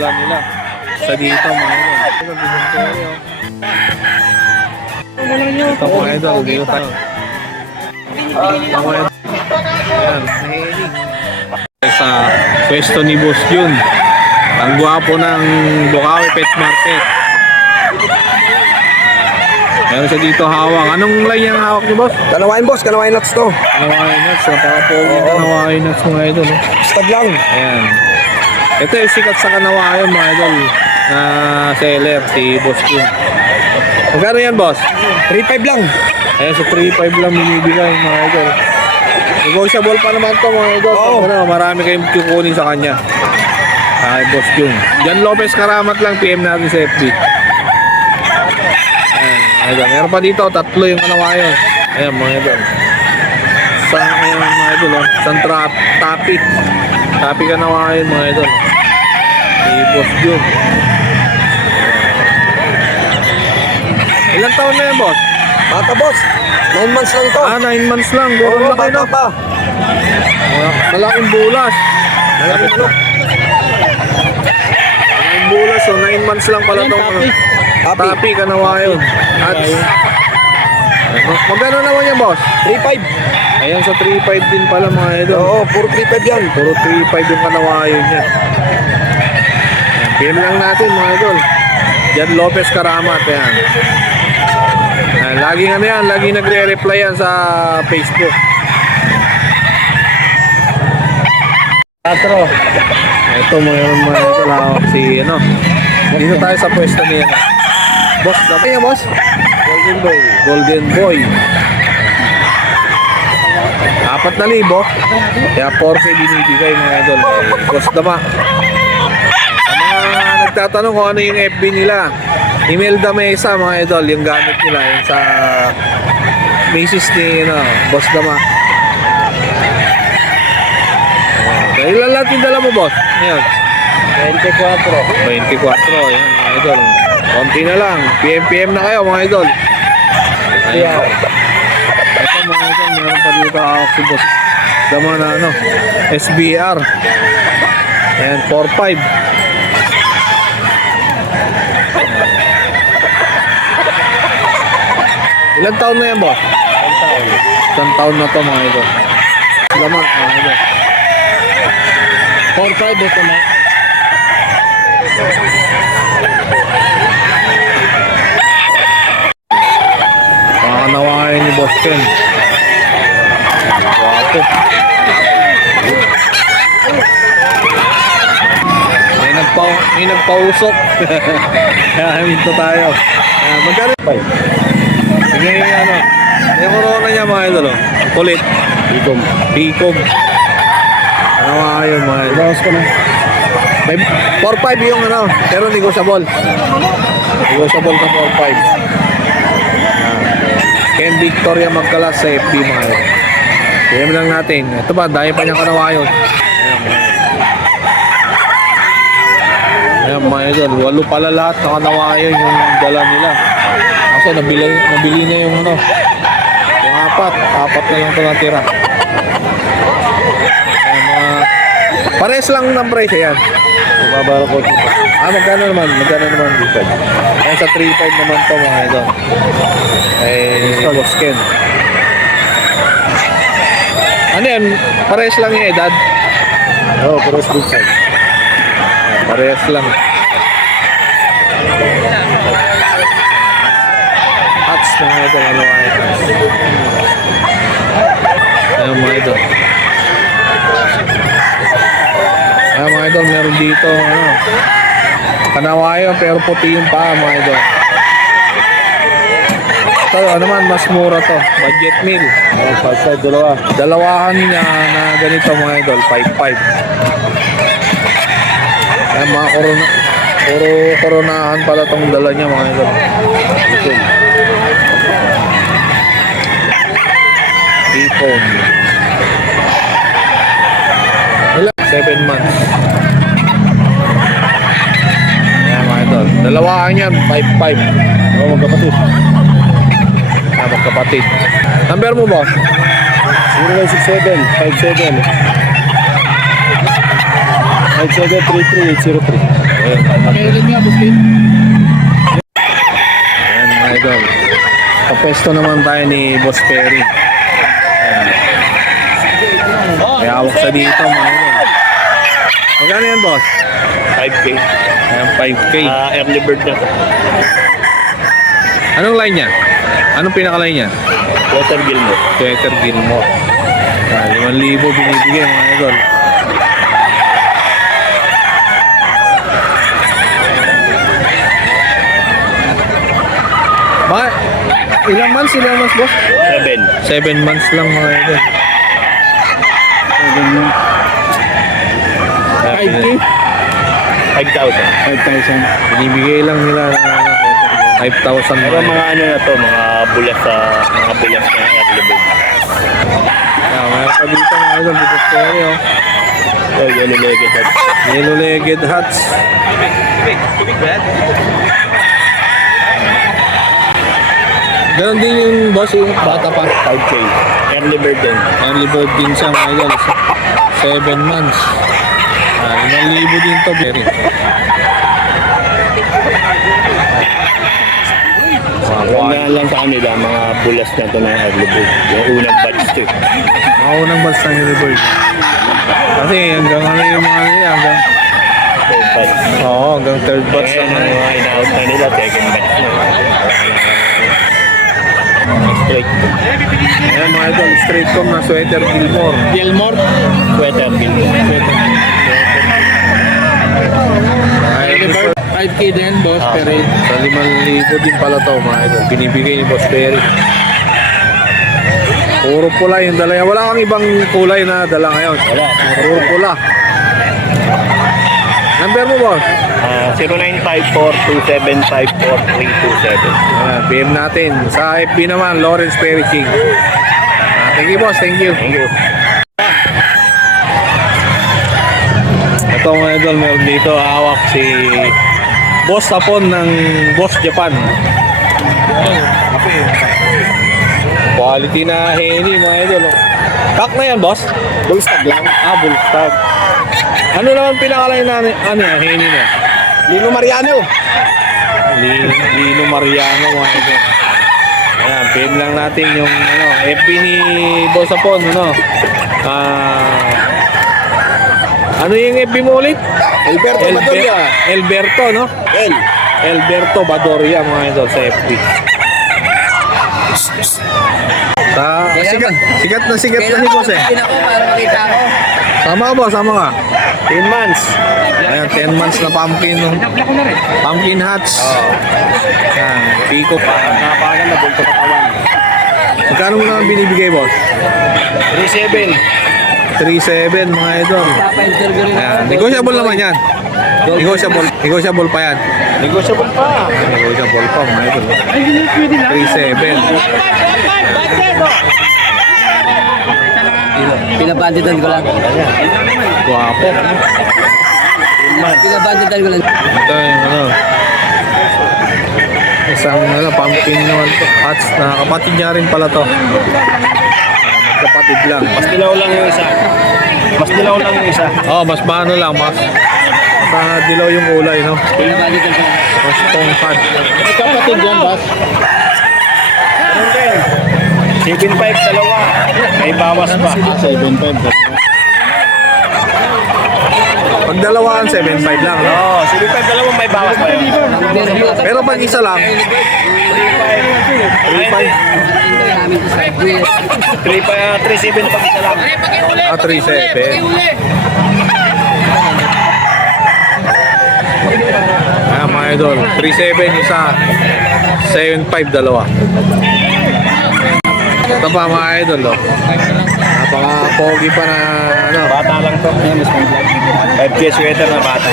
dala nila. Sa dito mga idol. Ito mga idol, dito tayo. Mga idol. Ayan, nahilig. Sa pwesto ni Boss Jun. Ang gwapo ng Bukawi Pet Market. Meron siya dito hawak. Anong line yung hawak niyo, boss? Kanawain boss, kanawain nuts to. Kanawain nuts. Napaka-pogi ng kanawain nuts mga idol. Stad lang. Ayan. Ito yung sikat sa kanawain mga idol na seller, si Boss Jun. Magkano yan, boss? 3.5 lang. Ayan, sa 3.5 lang binibigay mga idol. Negotiable pa naman to mga idol. Marami kayong kukunin sa kanya. Ay, Boss Jun. Jan Lopez Karamat lang, PM natin sa FB. Ayan, meron pa dito, tatlo yung kanawayan. Ayan mga idol. Ayan mga idol, isang tapi. Tapi kanawayan mga idol. Si Boss Jun. Ilang taon na yan, boss? Bata boss, 9 months lang to. 9 months lang. Gano'n laki bata na. pa. Malaking bulas. Malaking bulas, so 9 months lang pala itong tapi kanawayan. At magkano naman yan, boss? 3.5. Ayan, sa 3.5 din pala mga idol. Oo, puro 3.5 yan. Puro 3.5 yung kanawayan niya. PM lang natin mga idol. Jan Lopez Karamat. Ayan. Laging ano yan, laging nagre-reply yan sa Facebook. 4. Ito mayroon mga idol hawak si ano. Dito tayo sa pwesto niya. Boss, dapat niya boss? Golden Boy. Golden Boy. 4,000. Kaya 4K binibigay mga idol. Boss dama. Sa mga nagtatanong kung ano yung FB nila, Imelda Mesa mga idol, yung gamit nila yung sa basis ni Boss dama. Ilan lahat yung dala mo, boss? Ngayon 24. Yan mga idol. Konti na lang. PM na kayo mga idol. Ayan. Ito mga idol, meron pa dito hawak si boss dama na SBR. Ayan, 4.5. Ilan taon na yan, boss? 1 taon na to mga idol. Salamat mga idol. 4.5 ito na. Pakanawain ni Boss Ken. Wapo. May nagpausok. Kaya minto tayo. Magkano pa yun? Sige yung corona niya mga idol. Kulit. Bicom. Ayun mga idol. Bawas ko na. 4.5 yung pero negotiable. Negotiable sa 4.5. Ken Victoria Magkalas sa FB mga idol. PM lang natin. Ito ba, dahil pa niyang kanawayon. Ayan mga idol. 8 pala lahat na kanawayon yung dala nila. Kaso nabili na yung yung 4 na lang ito natira. Pares lang ng price yan. Babara ko dito. Magkano naman dito? Ayan sa 3.5 naman to mga idol. Boss Ken. Ano yan? Pares lang yung edad? Oo, pares big size. Pares lang. Hats mga idol. Ayan mga idol. Ayan mga idol, meron dito kanawayan pero puti yung paa mga idol. Ito naman mas mura to, budget meal. 5.5 dalawahan niya na ganito mga idol, 5.5. Ayan mga puro koronahan pala tong dala niya mga idol. Ipon 7 months. Ayan mga idol, dalawahan yan 5.5. magkapatid. Magkapatid. Number mo, boss? 0967-57 5733-803. Ayan mga idol. Kapesto naman tayo ni Boss Perry. May hawak sa dito mga idol. Magkano yan boss? 5K. Ayan 5K. Early bird na. Anong line niya? Anong pinaka-line niya? Water Gilmore. Peter Gilmore. 5,000 binibigay mga idol. Ba, ilang months boss? 7. 7 months lang mga idol. 5K? 5,000. Binibigay lang nila na 5,000 Pero mga mga ano na to, mga bulas na early bird. yeah, mayroon pa dito mga idol. Dito story oh. So, yellow-legged at Yellow-legged hats. Ganon din yung boss yung bata pa. 5K. Early bird din. Early bird din siya mga idol. 7 months. 5,000 din to. Very. Ganda lang sa kanila, mga bulas na to na early bird. Yung unang batch to. Mga unang batch ng early bird. Kasi hanggang ano yung mga nila. Hanggang, Third batch. oo, hanggang third batch Kaya lang. mga in-out na nila, second batch na. Straight. Ayan mga idol, straight com na sweater Gilmore. Gilmore? Sweater Gilmore. Early bird. 5K din, boss, Ah. pero Sa 5,000 din pala to mga idol. Binibigay ni Boss Perry. Puro pula yung dala niya. Wala kang ibang kulay na dala ngayon. Wala. Puro pula. Number mo boss? 0954-275-4327. PM natin. Sa FB naman, Lawrence Perry King. Thank you boss, thank you. Thank you. Ito mga idol, meron dito hawak si Boss Apon ng Boss Japan. Quality na heni mga idol. Kak na yan boss? Bullstag lang. Bullstag. Ano naman pinakalay na ano yan, heni na? Lino Mariano. Lino Mariano mga idol. Ayan, PM lang natin yung ano, FB ni Boss Apon, ano? Ano yung FB mo ulit? Alberto Badoria. Alberto, no? Alberto Badoria mga idol sa FB. Sikat na si boss eh. ako para makita ko. Sama ka boss, sama ka. 10 months. Ayan, 10 months na pumpkin, no? Pumpkin hats. Ayan, pico pa. Nakapagan na bulto katawan. Magkano mo naman binibigay boss? 37. 3,700 mga idol. Papa-interview rin Ayan, negotiable naman yan. Negotiable pa yan. Negotiable pa. Negotiable pa mga idol. 3,700. Pinabanditan ko lang. Guwapo. Pinabanditan ko lang. Ito yung ano. Isang ano, pumpkin naman to. Hats na kapatid niya rin pala to. Magkapatid lang. Mas dilaw lang yung isa. Oh, mas paano lang, mas dilaw yung kulay, no? Pinabanditan ko lang. Mas tongkad. Kapatid yan, boss. 7.5 dalawa. May bawas pa. 7.5. Pag dalawaan, 7,500 lang, no? Oo, 7.5 dalawa may bawas pa yun. Pero pag isa lang, 3,500. Namin to sa 3.7 pag isa lang. 3,700. Ayan mga idol, 3,700 isa, 7,500 dalawa. Ito pa mga idol, oh. Napaka-pogi pa na ano, Bata lang to. 5K sweater na bata.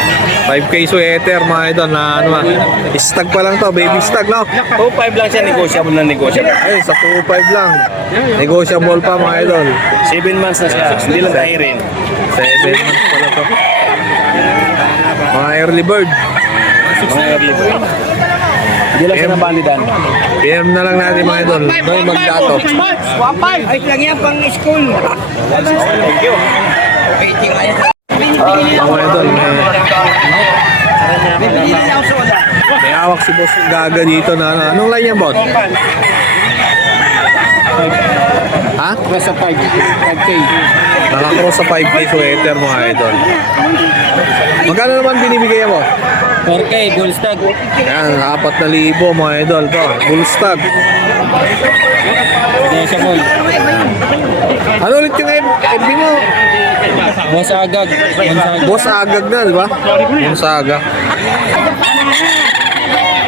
5K sweater mga idol na ano, stag pa lang to, baby stag, no? 2.5 lang siya, negotiable na negotiable. Ay, sa 2,500 lang. Negotiable pa mga idol. 7 months na siya. Hindi lang tayo rin. 7 months pala to. Mga early bird. Mga early bird. Hindi lang siya nabandidan. PM na lang natin mga idol. May magdato. Ay, lang yan pang school. Thank you. Mga idol, may hawak si Boss Gaga dito na ano. Anong line yan, Boss? Ha? Sa 5K. Nakakross sa 5K sweater mga idol. Magkano naman binibigay mo? 4K, gold stag. Yan, 4,000 mga idol to. Bull stag. Hindi siya gold. Ano ulit yung FB mo? Boss Agag. Boss Agag na, di ba? Boss Agag.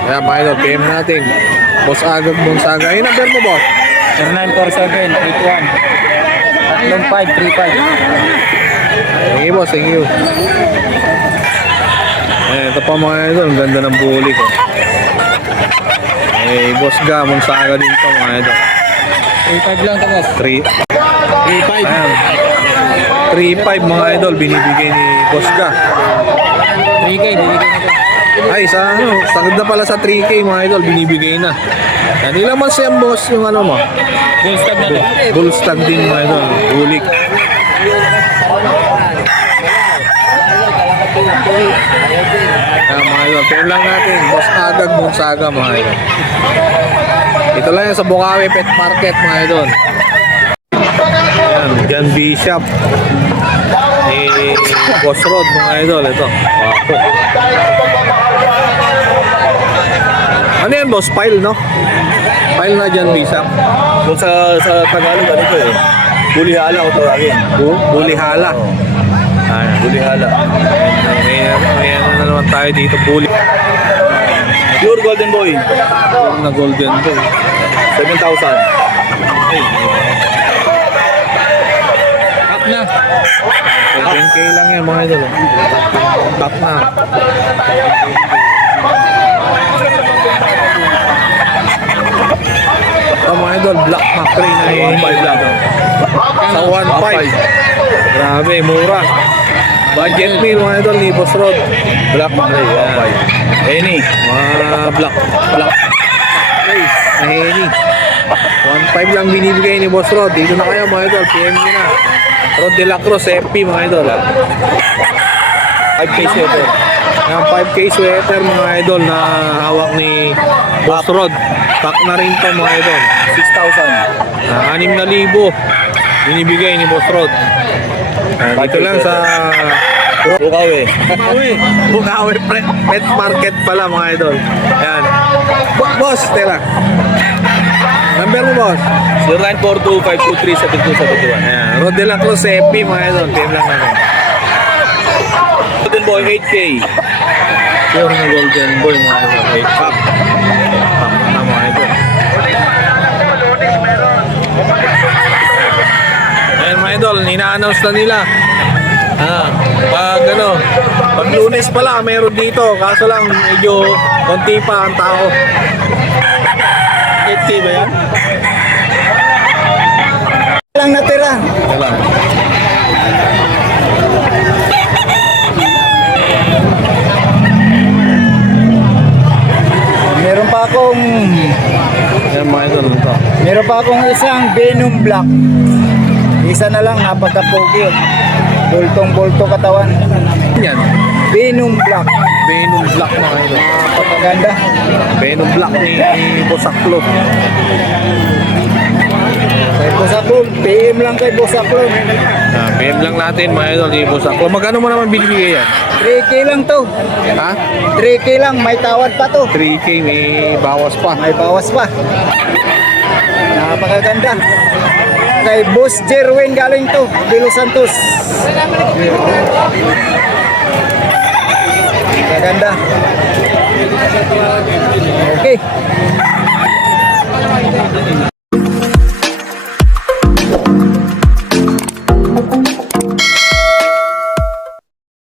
Kaya mga idol, PM natin. Boss Agag, Boss Agag. Yung number mo, boss? 0947-81-3535. Thank you, boss. Thank you. Ito pa mga idol. Ang ganda ng bully ko. Boss Ga, Boss Agag din to mga idol. 35 lang to, boss. 3.5 Ayan. 3.5 mga idol binibigay ni Boss Ga. 3K, bibigyan ko to. Ay sagad na pala sa 3K mga idol binibigay na. Yan, ilang months yan boss yung ano mo? Gold stag na to. Bull stag din mga idol. Bulik. Yan mga idol. Pero lang natin Boss Agag Gonzaga mga idol. Ito lang yan sa Bukawi Pet Market mga idol. Yan, John Bishop. Boss Rod mga idol. Ito. Wapo. Ano yan boss? Pile no? Pile na John Bishop. Kung sa Tagalog, ano ko eh. Bulihala ko tawagin. Bulihala. Bulihala. May ano na naman tayo dito. Bully. Pure Golden Boy. Na golden to. 7,000. Up na. 10K lang yan mga idol. Top na. Ito mga idol, Black McCrane na 1.5 lang. sa 1.5. Grabe, mura. Budget meal mga idol ni Boss Rod. Black McRae, 1.5. Any. Mga black McCrane na Henny. 1.5 lang binibigay ni Boss Rod. Dito na kayo mga idol, PM nyo na. Rod de la Cruz, FP mga idol. 5K sweater. Yung 5K sweater mga idol na hawak ni Boss Rod. Pack na rin to mga idol. 6,000. 6,000 binibigay ni Boss Rod. Dito lang sa Bukawi. Bukawi Pet Market pala mga idol. Yan. Boss, tela. Number mo boss? 0942-523-7271. Ayan. Rod de la Cruz FP mga idol. PM lang namin. Golden Boy, 8K. Pure na golden boy mga idol. 8 cup. Na mga idol. Ayan mga idol, ina-announce na nila. Pag Lunes pala meron dito, kaso lang medyo konti pa ang tao. 8K ba yan? Lang natira. Wala. Yan mga idol ito. Meron pa akong isang Venom Black. Isa na lang, napaka-pogi. Bultong-bulto katawan. Yan. Venom Black. Venom Black mga idol. Napakaganda. Venom Black ni Bosaklo. Kay Bosaklon, PM lang kay Bosaklon. PM lang natin mga idol ni Bosaklo. Magkano mo naman binibigay yan? 3K lang to. Ha? 3K lang, may tawad pa to. 3K may bawas pa. May bawas pa. Napakaganda. Kay Boss Jerwin galing to, De Los Santos. Maganda. Okay.